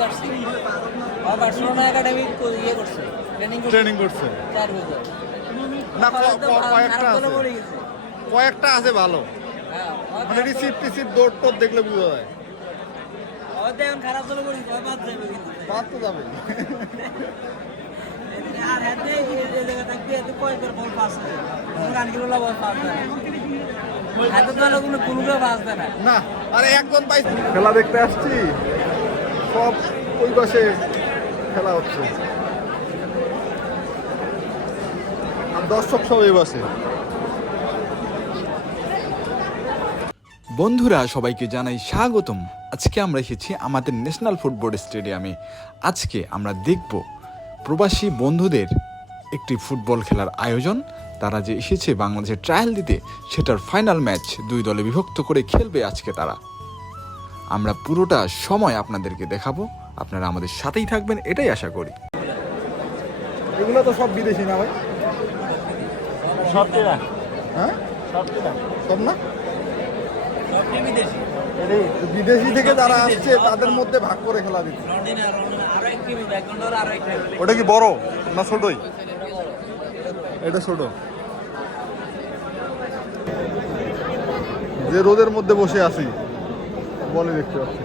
Jersey আর Barcelona academy ইয়ে করছে training করছে 4 বছর না কয়েকটা আছে ভালো মানে রিসিপ্ট দৌড় দেখলে বোঝা যায় হয়তো এখন খারাপ চলে করি বাদ যাবে কিন্তু বাদ তো যাবে আর হাতে এই জায়গা থাকবে এত কয়েকবার বল পাস করে গানগুলো বল পাস করে হাতে তো কোনো কোনো পাস দেয় না না আরে একজন পাই খেলা দেখতে আসছি সব ওই পাশে খেলা হচ্ছে আর দর্শক সব এই পাশে। বন্ধুরা সবাইকে জানাই স্বাগতম। আজকে আমরা এসেছি আমাদের ন্যাশনাল ফুটবল স্টেডিয়ামে। আজকে আমরা দেখব প্রবাসী বন্ধুদের একটি ফুটবল খেলার আয়োজন। তারা যে এসেছে বাংলাদেশের ট্রায়াল দিতে, সেটার ফাইনাল ম্যাচ 2 দলে বিভক্ত করে খেলবে আজকে তারা। আমরা পুরোটা সময় আপনাদেরকে দেখাবো, আপনারা আমাদের সাথেই থাকবেন এটাই আশা করি। এগুলো তো সব বিদেশি না ভাই? সব টিরা হ্যাঁ সব না বিদেশি বিদেশি থেকে যারা আসছে তাদের মধ্যে ভাগ করে খেলা দিচ্ছে। ওটা কি বড় না ছোটই? এটা ছোট। যে রোদের মধ্যে বসে আছি বলে দেখতে পাচ্ছি।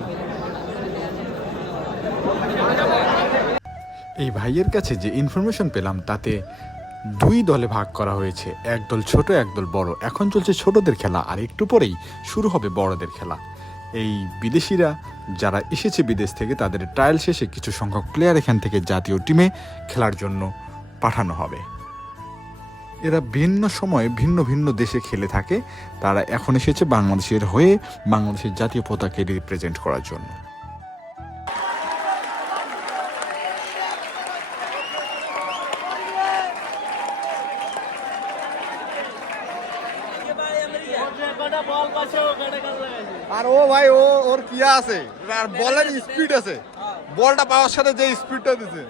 এই ভাইয়ের কাছে যে ইনফরমেশন পেলাম তাতে 2 দলে ভাগ করা হয়েছে, এক দল ছোট এক দল বড়। এখন চলছে ছোটদের খেলা আর একটু পরেই শুরু হবে বড়দের খেলা। এই বিদেশিরা যারা এসেছে বিদেশ থেকে তাদের ট্রায়াল শেষে কিছু সংখ্যক প্লেয়ার এখান থেকে জাতীয় টিমে খেলার জন্য পাঠানো হবে। এরা ভিন্ন সময়ে ভিন্ন ভিন্ন দেশে খেলে থাকে। তারা এখন এসেছে বাংলাদেশের হয়ে বাংলাদেশের জাতীয় পতাকাকে রিপ্রেজেন্ট করার জন্য। আর ও ভাই ওর কিয়া আছে আর বলের স্পিড আছে, বলটা পাওয়ার সাথে যে স্পিডটা দিছে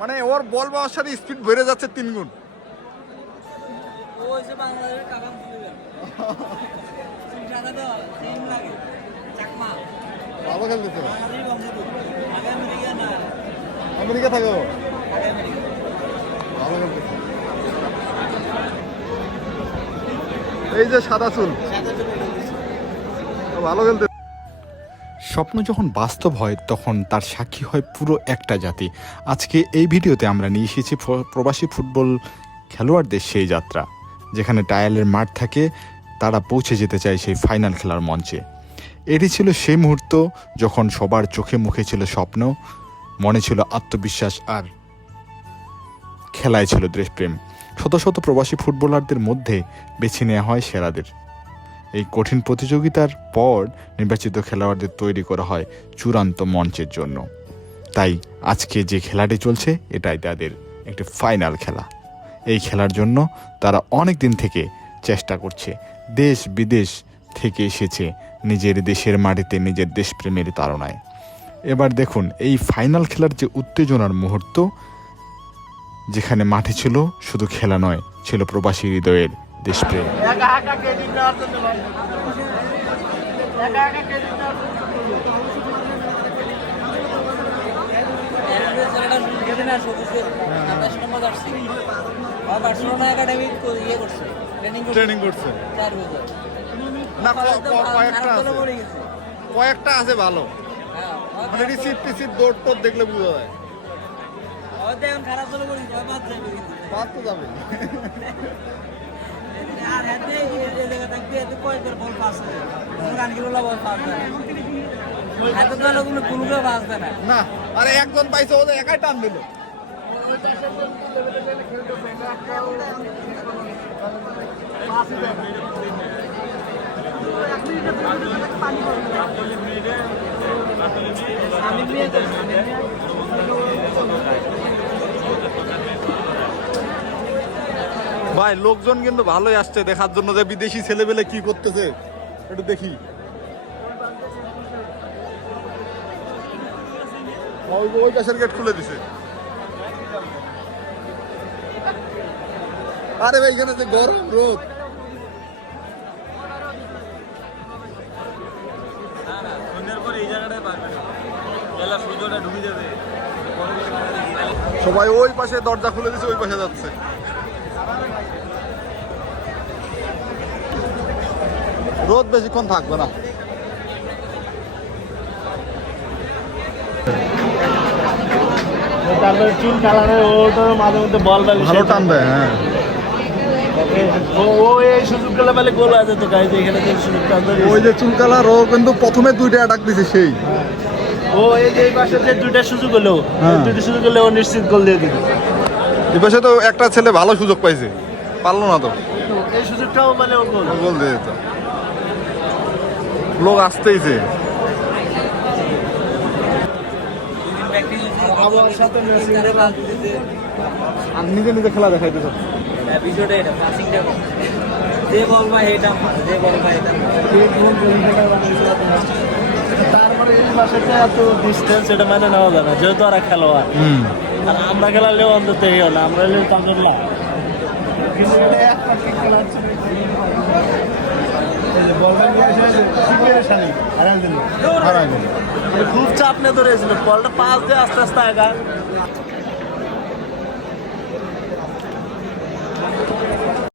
মানে ওর বল পাওয়ার সাথে স্পিড বেড়ে যাচ্ছে 3 গুণ। ভালো খেলতেছে। আমেরিকা থাকে ভালো খেলতেছে। এই যে সাদা চুল ভালো খেলতে। স্বপ্ন যখন বাস্তব হয় তখন তার সাক্ষী হয় পুরো একটা জাতি। আজকে এই ভিডিওতে আমরা নিয়ে এসেছি প্রবাসী ফুটবল খেলোয়াড়দের সেই যাত্রা, যেখানে ট্রায়ালের মাঠ থাকে, তারা পৌঁছে যেতে চায় সেই ফাইনাল খেলার মঞ্চে। এটি ছিল সেই মুহূর্ত যখন সবার চোখে মুখে ছিল স্বপ্ন, মনে ছিল আত্মবিশ্বাস আর খেলায় ছিল দেশপ্রেম। শত শত প্রবাসী ফুটবলারদের মধ্যে বেছে নেওয়া হয় সেরাদের। এই কঠিন প্রতিযোগিতার পর নির্বাচিত খেলোয়াড়দের তৈরি করা হয় চূড়ান্ত মঞ্চের জন্য। তাই আজকে যে খেলাটি চলছে এটাই তাদের একটি ফাইনাল খেলা। এই খেলার জন্য তারা অনেক দিন থেকে চেষ্টা করছে, দেশ বিদেশ থেকে এসেছে নিজের দেশের মাটিতে নিজের দেশপ্রেমের তাড়নায়। এবার দেখুন এই ফাইনাল খেলার যে উত্তেজনার মুহূর্ত, যেখানে মাঠে ছিল শুধু খেলা নয়, ছিল প্রবাসী হৃদয়ের দেশপ্রেম। বার্সেলোনা একাডেমি ইয়ে করছে ট্রেনিং করছে 4 বছর না কয়েকটা আছে ভালো মানে রিসিপ্ট দৌড় দেখলে বোঝা যায় হয়তো এখন খারাপ চলে করি বাদ যাবে কিন্তু বাদ তো যাবে আর হাতে এই জায়গা থাকবে এত কয়েকবার বল পাস করে গানগুলো বল পাস করে হাতে তো কোনো কোনো পাস দেয় না না আরে একজন পাইছে ও একাই টান দিল। ভাই লোকজন কিন্তু ভালোই আসছে দেখার জন্য যে বিদেশি ছেলেবেলে কি করতেছে একটু দেখি। ওই পাশের গেট খুলে দিছে। আরে ভাই এখানে যে গরম রোদ এই জায়গাটায় পারবে না। সবাই ওই পাশে দরজা খুলে দিচ্ছে, ওই পাশে যাচ্ছে। রোদ বেশিক্ষণ থাকবে না। তারপরে চুল কালারে ওটার মাঝে মধ্যে বল ভালো টান দেয়, হ্যাঁ। ও এই সুযোগ পেলে পেলে গোল আছে তো গাইজ, এখানে যে সুযোগ টান ওই যে চুল কালার, ও কিন্তু প্রথমে 2টা অ্যাটাক দিছে সেই। ও এই যে এই পাশে যে 2টা সুযোগ হলো, হ্যাঁ। 2টা সুযোগ হলে ও নিশ্চিত গোল দিয়ে দিবে। এই পাশে তো একটা ছেলে ভালো সুযোগ পাইছে, পারলো না তো, এই সুযোগটাও মানে ও গোল। গোল দিয়ে দিত। লোক আসতেইছে। আবহাওয়ার সাথে আর নিজে নিজে খেলা দেখাইতে চাচ্ছে। বিষয়টা এটা পাসিংটা যে বল বা হেটা মারে, যে বল বা হেটা তারপরে এই পাশে এত ডিস্টেন্স, এটা মানে নেওয়া যায় না, যেহেতু আর খেলোয়াড়। আর আমরা খেলালেও অন্তত এই হলো, আমরা হলে তাদের লাভ। কিন্তু এটা একপাশে খেলা হচ্ছে, খুব চাপ নিয়ে ধরেছিল, বলটা পাস দিয়ে আস্তে আস্তে আগা